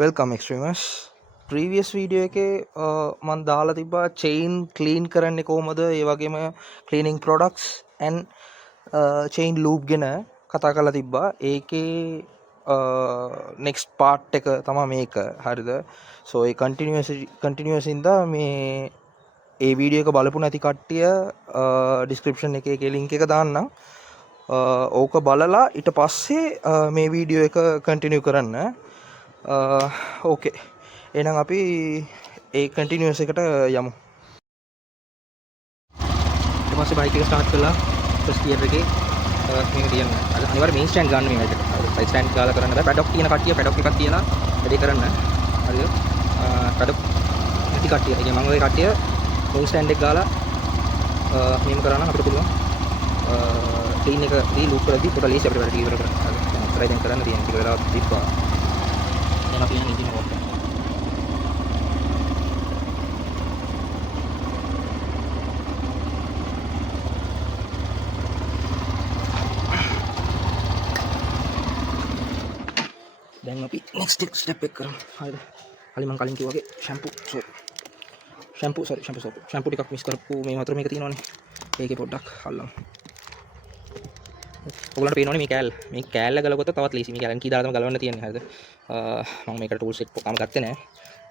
Welcome එක්ස්ට්‍රීමර්ස්. Previous video එකේ මම දාලා තිබ්බා චේන් ක්ලීන් කරන්නේ කොහොමද, ඒ වගේම cleaning products and chain loop ගැන කතා කරලා තිබ්බා. ඒකේ නෙක්ස්ට් පාර්ට් එක තමයි මේක. හරිද? සෝ ඒ කන්ටිනියස් ඉඳලා මේ ඒ වීඩියෝ එක බලපු නැති කට්ටිය ඩිස්ක්‍රිප්ෂන් එකේ ඒ ලින්ක් එක දාන්නම්. ඕක බලලා ඊට පස්සේ මේ වීඩියෝ එක කන්ටිනියු කරන්න. ඕකේ, එහෙනම් අපි ඒ කන්ටිනියස් එකට යමු. ඊට පස්සේ බයික් එක ස්ටාර්ට් කළා ෆස්ට් ගියර් එකේ මේක තියන්න. අනිවාර්යෙන් මේන් ස්ටෑන්ඩ් ගන්න මේකට. සයිඩ් ස්ටෑන්ඩ් ගාලා කරන්න බෑ. පැඩොක් තියෙන කට්ටිය පැඩොක් එකක් තියලා වැඩේ කරන්න. හරිද? පැඩොක් නැති කට්ටිය. ඒ කියන්නේ මම ඔය කට්ටිය මේන් ස්ටෑන්ඩ් එක ගාලා මේම කරා නම් අපිට පුළුවන් ක්ලීන් එක දී ලූප් කරලා දී පොඩ ලීස් අපිට වැඩ ඉවර කරන්න. හරි. දැන් ඔච්චරයි දැන් කරන්න තියෙන්නේ. ටික වෙලාවක් තිබ්බා. දැන් අපි යන්නේ ඉතින් ඕක. දැන් අපි නෙක්ස්ට් ස්ටෙප් එක කරමු. හරිද? කලින් මම කලින් කිව්වා වගේ ෂැම්පූ ටිකක් මිස් කරපු මේ වතුර මේක තියෙනවනේ. ඒකේ පොඩ්ඩක් අල්ලමු. ඔයගොල්ලන්ට පේනවනේ මේ කෑල්ල ගලගොත තවත් ලීසි. මේ කෑල්ලෙන් කී දාලා තමයි ගලවන්න තියෙන්නේ. හරිද? මම මේකට ටූල්ස් එක කොහොම ගත්තේ නැහැ.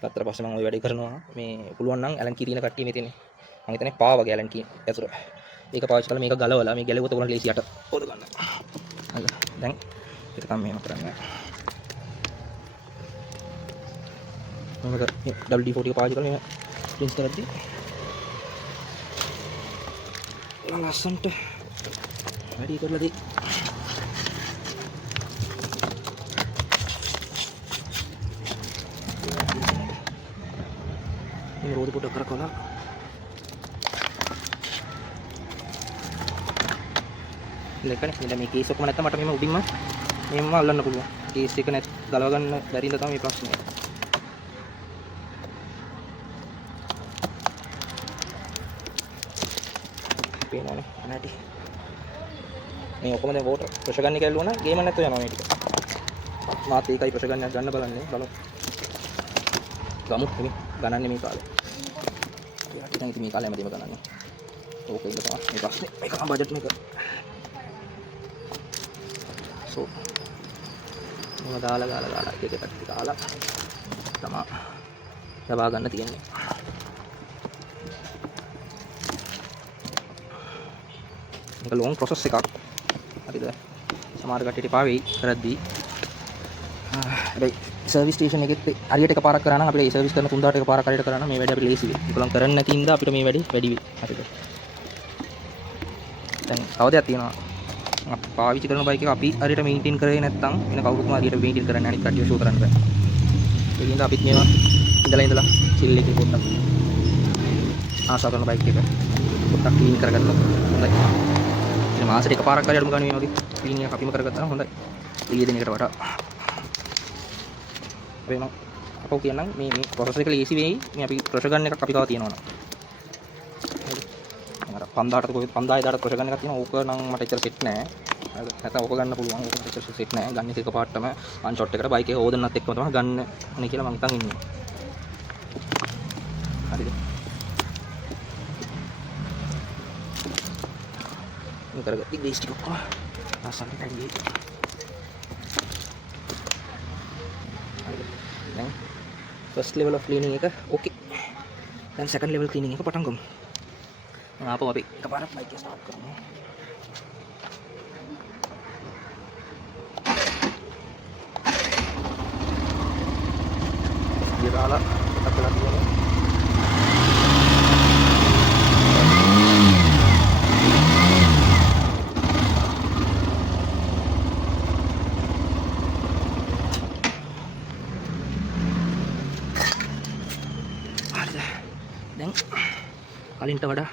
ගත්තට පස්සේ මම ওই වැඩේ කරනවා. මේ පුළුවන් නම් ඇලන් කී තියෙන කට්ටිය මේ තියෙන්නේ. මම හිතන්නේ පා වගේ ඇලන් කී ඇතුළ. ඒක පාවිච්චි කරලා මේක ගලවලා මේ ගැලගොත ඔයගොල්ලන්ට ලීසි යට පොද ගන්න. හරිද? දැන් ඒක තමයි මේව කරන්නේ. මම WD-40 පාවිච්චි කරලා මේ රින්ස් කරද්දී ලස්සන්ට වැඩි කරලා දී මේ රෝද පොඩ කරකවලා ලේකනේ මෙන්න මේ කේස් ඔක්කොම නැත්තම් මට මෙහෙම උඩින්ම මෙහෙම අල්ලන්න පුළුවන්. කේස් එක නැත් ගලව ගන්න බැරි ඉඳ තමයි මේ ප්‍රශ්නේ. පේනවනේ අනටි මේ ඔක්කොම දැන් වෝටර් ප්‍රෙෂර් ගන්න එක ඇල්ලුවා නම් ගේම නැතුව යනවා මේ ටික. මාත් ඒකයි ප්‍රෙෂර් ගන්නයක් ගන්න බලන්නේ. බලමු මේ ගණන්නේ මේ කාලේ. ටිකක් ඉතින් මේ කාලේ හැමදේම ගණන්නේ. ඕකේ ඉන්න තමයි මේ ප්‍රශ්නේ. මේක නම් බජට් මේක. සෝ මම ගාලා එක පැත්තට දාලා තමයි ලබා ගන්න තියෙන්නේ. මේක ලොන් ප්‍රොසෙස් එකක්. හරිද? සමහර කට්ටියට පාවෙයි කරද්දී. හැබැයි සර්විස් ස්ටේෂන් එකෙත් හරියට එකපාරක් කරා නම් අපිට ඒ සර්විස් කරන 3000ට එකපාරක් හරියට කරා නම් මේ වැඩේ අපිට ලේසි වෙයි. ඒගොල්ලන් කරන්නේ නැති ඉඳලා අපිට මේ වැඩේ වැඩි වෙයි. හරිද? දැන් තව දෙයක් තියෙනවා. අපි පාවිච්චි කරන බයික් එක අපි හරියට මේන්ටේන් කරේ නැත්නම් වෙන කවුරුත් හරියට මේන්ටේන් කරන්නේ අනිත් කට්ටිය ෂෝ කරන්න බෑ. ඒකින්ද අපිත් මේවා ඉඳලා චිල් එකේ පොඩ්ඩක් ආසා කරන බයික් එක පොඩ්ඩක් ක්ලීන් කරගත්තා. හොඳයි. ඉතින් මාසෙට එකපාරක් හරි අඩුම ගන්න මේ වගේ ක්ලීන් එකක් අපිම කරගත්තා නම් හොඳයි. එළිය දෙන එකට වඩා. අපි මම අපෝ කියන්නම් මේ ප්‍රොසෙස් එක ලීසි වෙයි. මේ අපි ප්‍රෙෂර් ගන්න එකක් අපි ගාව තියෙනවා නම්. හරිද? අර 5000ට කොහෙද 5000ට ප්‍රෙෂර් ගන්න එකක් තියෙනවා. ඕක නම් මට එච්චර සෙට් නෑ. හරිද? නැත්නම් ඕක ගන්න පුළුවන්. ඕක මට එච්චර සෙට් නෑ. ගන්න එක පාටම වන් ෂොට් එකට බයික් එක හොදන්නත් එක්කම තමයි ගන්න ඕනේ කියලා මම හිතන් ඉන්නේ. හරිද? මේ කරගත්ත ග්‍රීස් ටික ඔක්කොම ලස්සනට පැංගියි. දැන් ෆස්ට් ලෙවල් ඔෆ් ක්ලීනින් එක ඕකේ. දැන් සෙකන්ඩ් ලෙවල් ක්ලීනින් එක පටන් ගමු. ආපහු අපි එකපාරක් බයික් එක ස්ටාර්ට් කරමු. ගිරාලා පොටක් වෙලා තියෙනවා. දැන් කලින්ට වඩා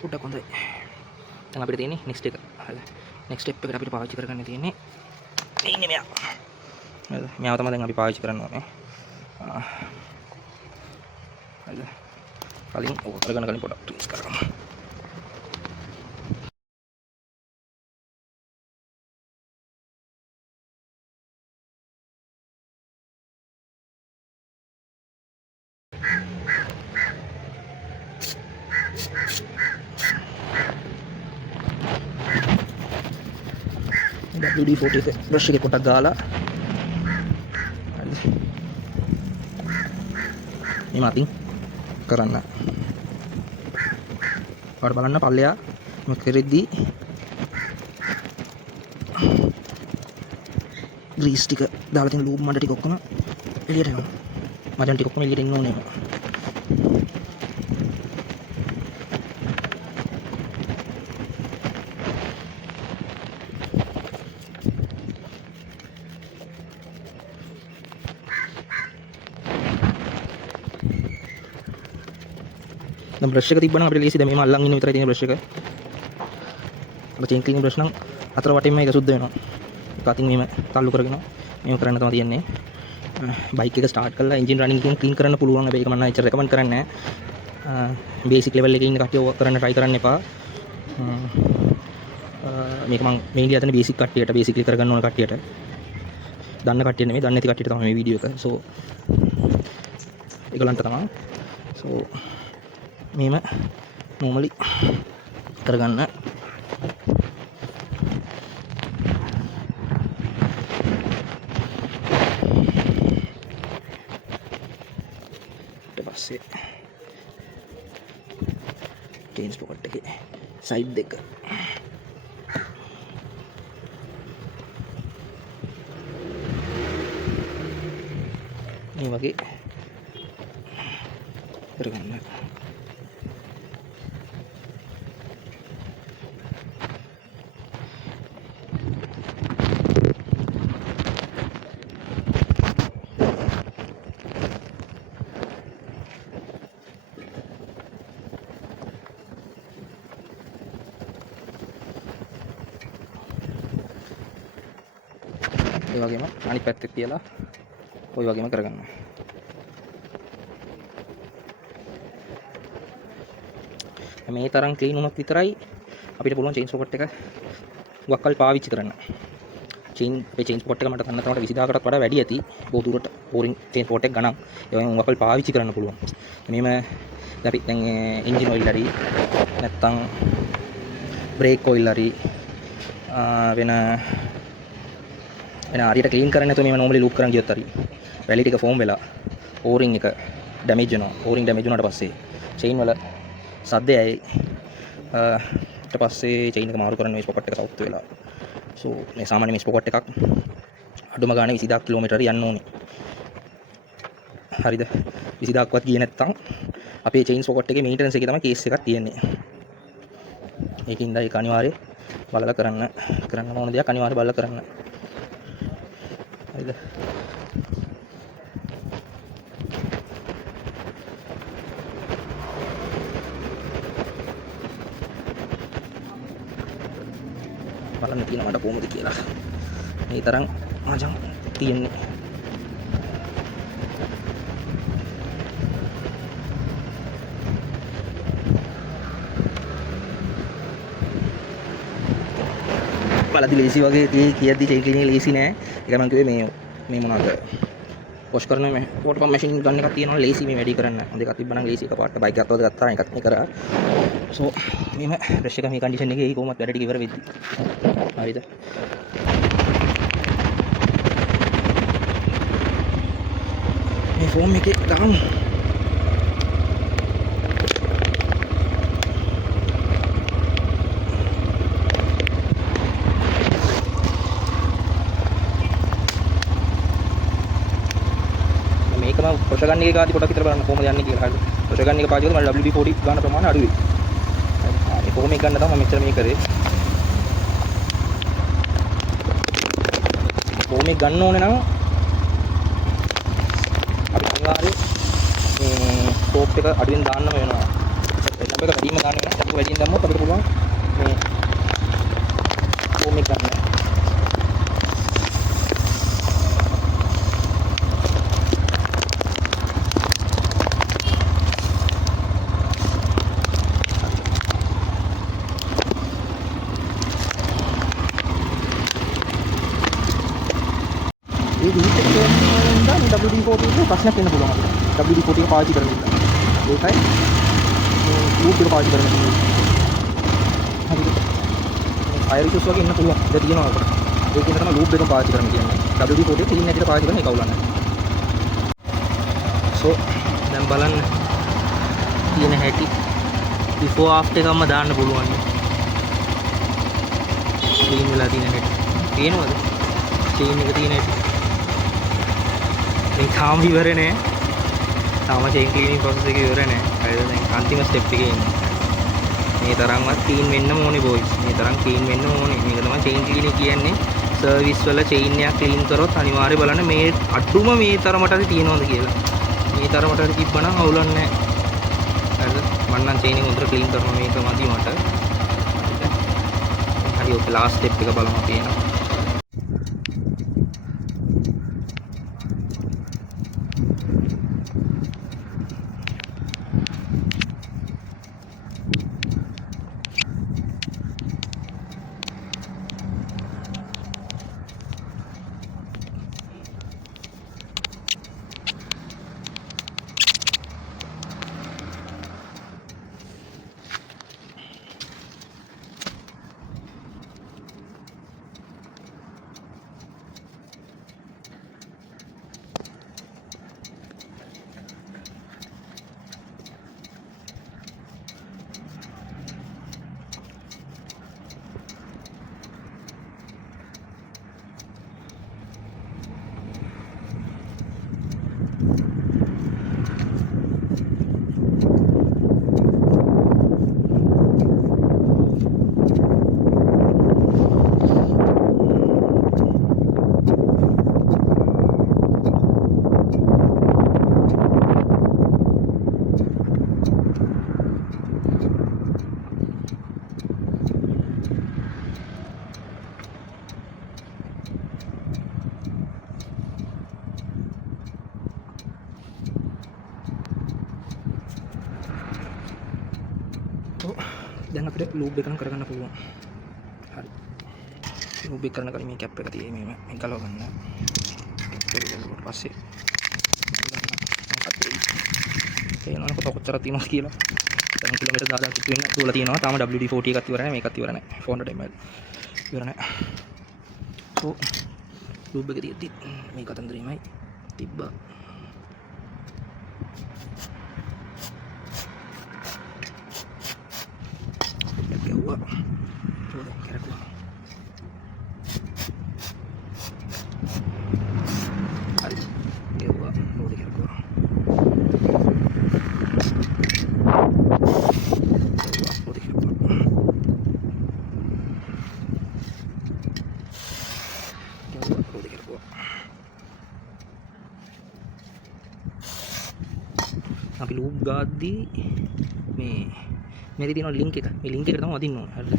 පොඩ්ඩක් හොඳයි. දැන් අපිට තියෙන්නේ නෙක්ස්ට් එක. හරිද? නෙක්ස්ට් ස්ටෙප් එකට අපිට පාවිච්චි කරගන්න තියෙන්නේ මේ ඉන්නේ මෙයා. හරිද? මෙයාව තමයි දැන් අපි පාවිච්චි කරන්න ඕනේ. හරිද? කලින් ඕක කරගන්න කලින් පොඩ්ඩක් ට්‍රිස් කරගමු. WD-40 එක බ්‍රෂ් එකේ පොටක් ගාලා මේ මතින් කරන්න. ඔයාලා බලන්න පල්ලෙයා මම කරෙද්දී ග්‍රීස් ටික දාලා තියෙන ලූබ් මඩ ටික ඔක්කොම එළියට එනවා. මඩන් ටික ඔක්කොම එළියට එන්න ඕනේ. දැන් බ්‍රෂ් එක තිබ්බනම් අපිට ලේසි. දැන් මේම අල්ලන් ඉන්න විතරයි තියෙන බ්‍රෂ් එක. අර චේන් ක්ලීනින් බ්‍රෂ් නම් අතර වටින්ම ඒක සුද්ධ වෙනවා. ඒක අතින් මෙහෙම තල්ලු කරගෙන මේක කරන්න තමයි තියෙන්නේ. බයික් එක ස්ටාර්ට් කරලා එන්ජින් රනින් එකෙන් ක්ලීන් කරන්න පුළුවන්. හැබැයි ඒක මම එච්චර රෙකමන්ඩ් කරන්නේ නැහැ. බේසික් ලෙවල් එකේ ඉන්න කට්ටිය ඕක කරන්න try කරන්න එපා. මේක මම මේන්ලි අතන බේසික් කට්ටියට බේසික්ලි කරගන්න ඕන කට්ටියට. දන්න කට්ටිය නෙමෙයි, දන්නේ නැති කට්ටියට තමයි මේ වීඩියෝ එක. සෝ ඒගොල්ලන්ට තමයි. සෝ මේම normally කරගන්න. ඊට පස්සේ චේන්ජ් පොකට් එකේ සයිඩ් දෙක මේ වගේ කරගන්න. ඒ වගේම අනිත් පැත්තේ තියලා ওই වගේම කරගන්න. මේ තරම් ක්ලීන් වුණොත් විතරයි අපිට පුළුවන් චේන්ජ් පොකට් එක ගොඩක් කල් පාවිච්චි කරන්න. චේන්ජ් පොකට් එක මට ගන්න තරමට 20000කටත් වඩා වැඩි ඇති. බොහෝ දුරට බෝරින් චේන්ජ් පොකට් එක ගණන්. ඒ වගේම ගොඩක් කල් පාවිච්චි කරන්න පුළුවන්. මේම අපි දැන් එන්ජින් ඔයිල් හරි නැත්තම් බ්‍රේක් ඔයිල් හරි වෙන හරියට ක්ලීන් කරන්නේ නැතුව මේව normally loop කරන් ගියොත් හරි වැලි ටික ෆෝම් වෙලා ඕරින් එක ඩැමේජ් වෙනවා. ඕරින් ඩැමේජ් වුණාට පස්සේ චේන් වල සද්දයයි ඊට පස්සේ චේන් එක මාරු කරන්න මේ ස්පොකට් එක සවුත් වෙලා. සෝ මේ සාමාන්‍ය මේ ස්පොකට් එකක් අඩුම ගානේ 20000 කිලෝමීටර් යන්න ඕනේ. හරිද? 20000ක්වත් ගියේ නැත්තම් අපේ චේන් ස්පොකට් එකේ මේන්ටනන්ස් එකේ තමයි කේස් එකක් තියෙන්නේ. ඒකින්ද ඒක අනිවාර්යයෙන් බලලා කරන්න ඕන දෙයක් අනිවාර්යයෙන් බලලා කරන්න. හරිද? බලන්න තියෙනවා මට කොහොමද කියලා. මේ තරම් මචං තියෙන්නේ. බලදි ලේසි වගේ කියද්දි චේන් ක්ලීනින් ලේසි නෑ. ඒක මම කිව්වේ මේ මොනවාද වොෂ් කරන මේ වෝටර් පම්ප් මැෂින් ගන්න එකක් තියෙනවා ලේසි මේ වැඩි කරන්න. හොඳ එකක් තිබ්බනම් ලේසි එකපාරට බයික් එකක් වද ගත්තා එකක් මේ කරා. සෝ මේ බ්‍රෂ් එක මේ කන්ඩිෂන් එකේ කොහොමද වැඩ ටික ඉවර වෙද්දි. හරිද? මේ ෆෝම් එකේ දාමු. මේකම ප්‍රොෂ ගන්න එක ගාති පොඩක් විතර බලන්න කොහොමද යන්නේ කියලා. හරිද? ප්‍රොෂ ගන්න එක පාවිච්චි කරලා මට WD-40 ගන්න ප්‍රමාණය අඩු වෙයි. හරි. මේ ෆෝම් එක ගන්න තමයි මම මෙච්චර මේ කරේ. ෆෝම් එක ගන්න ඕනේ නම් අපි අනිවාර්යයෙන් මේ සෝප් එක අඩුවෙන් දාන්නම වෙනවා. සැප් එක වැඩිම දාන්න වෙනවා. සැප් එක වැඩියෙන් දැම්මොත් අපිට පුළුවන් මේ ෆෝම් එක ගන්න. ඒ දීප් එක වෙනවා නම් WD-40 එකේ ප්‍රශ්නයක් වෙන්න පුළුවන් අපිට. WD-40 එක පාවිච්චි කරන නිසා. ඒකයි මේ ලූප් එක පාවිච්චි කරන්න තියෙන්නේ. හරිද? මේ ෆයර් ඉෂුස් වගේ ඉන්න පුළුවන්. ඒක තියෙනවා අපිට. ඒකෙන් තමයි ලූප් එක පාවිච්චි කරන්න කියන්නේ. WD-40 ක්ලීන් නැතිව පාවිච්චි කරන එක අවුලන්නේ. So දැන් බලන්න තියෙන හැටි before after එකම දාන්න පුළුවන්. ක්ලීන් වෙලා තියෙන හැටි. පේනවද? චේන් එක තියෙන හැටි. මේ තාම ඉවර නෑ. තාම චේන් ක්ලීනින් ප්‍රොසෙස් එක ඉවර නෑ. හරිද? දැන් අන්තිම ස්ටෙප් එකේ ඉන්නේ. මේ තරම්වත් ක්ලීන් වෙන්න ඕනේ බොයිස්. මේ තරම් ක්ලීන් වෙන්න ඕනේ. මේක තමයි චේන් ක්ලීනින් කියන්නේ. සර්විස් වල චේන් එකක් ක්ලීන් කරොත් අනිවාර්යයෙන් බලන්න මේ අඩුම මේ තරමට හරි තියනවද කියලා. මේ තරමට හරි තිබ්බනම් අවුලන්නේ නැහැ. හරිද? මම නම් චේන් එක හොඳට ක්ලීන් කරනවා මේක මදි මට. හරි ඔක ලාස්ට් ස්ටෙප් එක බලමු අපි එනවා. දැන් අපිට ලූප් එක කරගන්න පුළුවන්. හරි. ලූප් එක කරන කලින් මේ කැප් එක තියෙන්නේ මේ ගලව ගන්න. ඊට පස්සේ තේරෙනවද කොච්චර තියෙනවද කියලා. දැන් කිලෝමීටර් 1000ක් විතර වෙන දුවලා තියෙනවා. තාම WD-40 එකක් ඉවර නැහැ. මේකත් ඉවර නැහැ. 400 ml ඉවර නැහැ. So ලූප් එක තියෙද්දි මේ කතන්දරෙමයි තිබ්බා. අපි ලූප් ගාද්දී මේ තියෙන ලින්ක් එක මේ ලින්ක් එකට තමයි වදින්න ඕනේ. හරිද?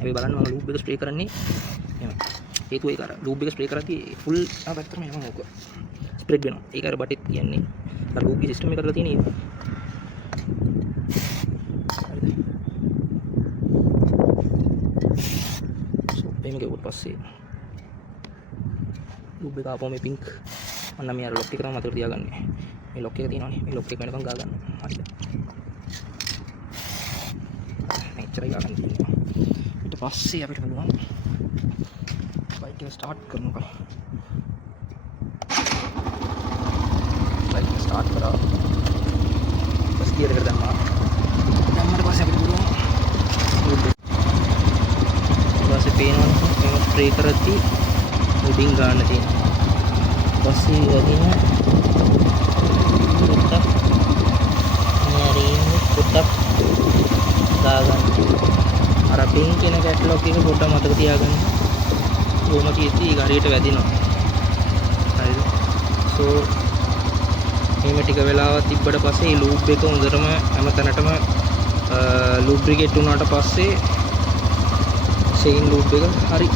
අපි බලන්න මම ලූප් එක ස්ප්‍රේ කරන්නේ එහෙම. හේතුව ඒක අර ලූප් එක ස්ප්‍රේ කරද්දී ෆුල් පැත්තටම යනවා ඕක. ස්ප්‍රෙඩ් වෙනවා. ඒක අර බටෙත් කියන්නේ අර ලූප් එක සිස්ටම් එක කරලා තියෙන ඒක. හරිද? මේක ගෙවුවට පස්සේ ලූප් එක ආපුවම මේ පින්ක් අන්න මේ අර ලොක් එක තමයි මතක තියාගන්නේ. මේ ලොක් එක තියෙනවනේ. මේ ලොක් එක වෙනකන් ගා ගන්න. හරිද? මෙච්චරයි ගන්න තියෙනවා. ඊට පස්සේ අපිට පුළුවන් බයික් එක ස්ටාර්ට් කරනවා. බයික් එක ස්ටාර්ට් කරා. බස් ගියර් එකට දැම්මා. දැම්මට පස්සේ අපිට පුළුවන් ඊට පස්සේ පේනවනේ මේ ස්ප්‍රේ කරද්දී උඩින් ගන්න තියෙනවා. පස්සේ වදින පොට්ටක් දාගන්න. අර පින් කියන කැටලොග් එක පොඩ්ඩක් මතක තියාගන්න. කොහොම තියෙද්දි ඒක හරියට වැදිනවා. හරිද? සෝ මේ ටික වෙලාවක් තිබ්බට පස්සේ මේ ලූප් එක හොඳටම හැම තැනටම ලූබ්‍රිකේට් වුණාට පස්සේ චේන් ලූප් එක හරි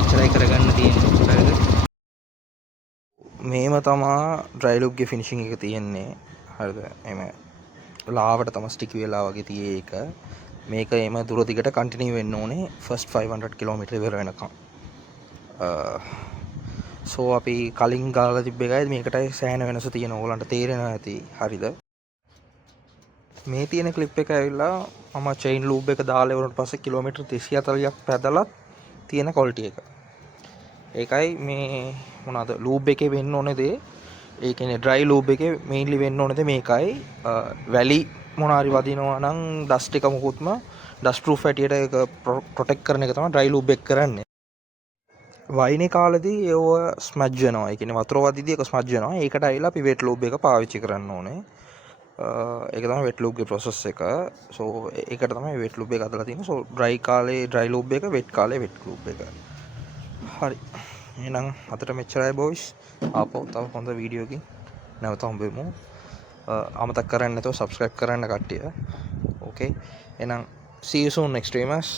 ඉච්චරයි කරගන්න තියෙන්නේ. හරිද? මේම තමා ඩ්‍රයි ලූප්ගේ ෆිනිෂින් එක තියෙන්නේ. හරිද? එමෙ ලාවට තම ස්ටික් වෙලා වගේ තියේ එක. මේක එම දුර දිගට කන්ටිනියු වෙන්න ඕනේ ෆස්ට් 500 කිලෝමීටර් ඉවර වෙනකම්. සෝ අපි කලින් ගාලා තිබ්බ එකයි මේකටයි සෑහෙන වෙනස තියෙනවා. ඕගලන්ට තේරෙනවා ඇති. හරිද? මේ තියෙන ක්ලිප් එක ඇවිල්ලා මම චේන් ලූප් එක දාලා ඉවරනට පස්සේ කිලෝමීටර් 340ක් පැදලත් තියෙන ක්වොලිටි එක. ඒකයි මේ මොනවාද ලූබ් එකේ වෙන්න ඕනේ දේ. ඒ කියන්නේ ඩ්‍රයි ලූබ් එකේ මේන්ලි වෙන්න ඕනේ දේ මේකයි. වැලි මොනාරි වදිනවා නම් ඩස්ට් එක මොකුත්ම ඩස්ට් ප්‍රූෆ් හැටියට ඒක ප්‍රොටෙක්ට් කරන එක තමයි ඩ්‍රයි ලූබ් එක කරන්නේ. වයිනේ කාලෙදී ඒව ස්මජ් වෙනවා. ඒ කියන්නේ වතුර වදිද්දී ඒක ස්මජ් වෙනවා. ඒකට ඇවිල්ලා අපි වෙට් ලූබ් එක පාවිච්චි කරන්න ඕනේ. ඒක තමයි වෙට් ලූබ්ගේ ප්‍රොසෙස් එක. සෝ ඒකට තමයි වෙට් ලූබ් එක අදලා තියෙන්නේ. සෝ ඩ්‍රයි කාලේ ඩ්‍රයි ලූබ් එක, වෙට් කාලේ වෙට් ලූබ් එක. හරි. එහෙනම් අදට මෙච්චරයි බොයිස්. ආපහු තව හොඳ වීඩියෝකින් නැවත හම්බෙමු. අමතක කරන්නේ නැතුව subscribe කරන්න කට්ටිය. Okay. එහෙනම් see you soon next streamers.